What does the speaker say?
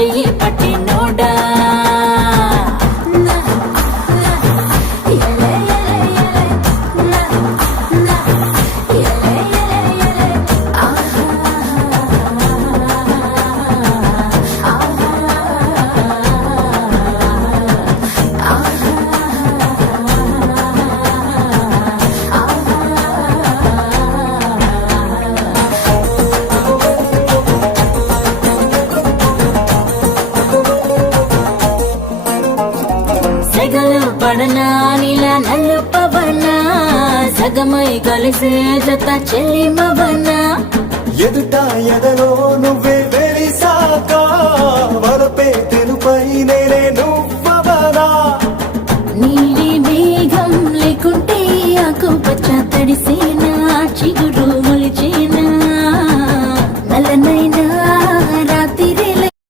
చెయ్యి పట్టినోడా సెగలు పడనా నీలా నలుపబన్నా సగమై కలిసే జత చెల్లిమవన్నా ఎదుట ఎదలో నువ్వే వెలిసాక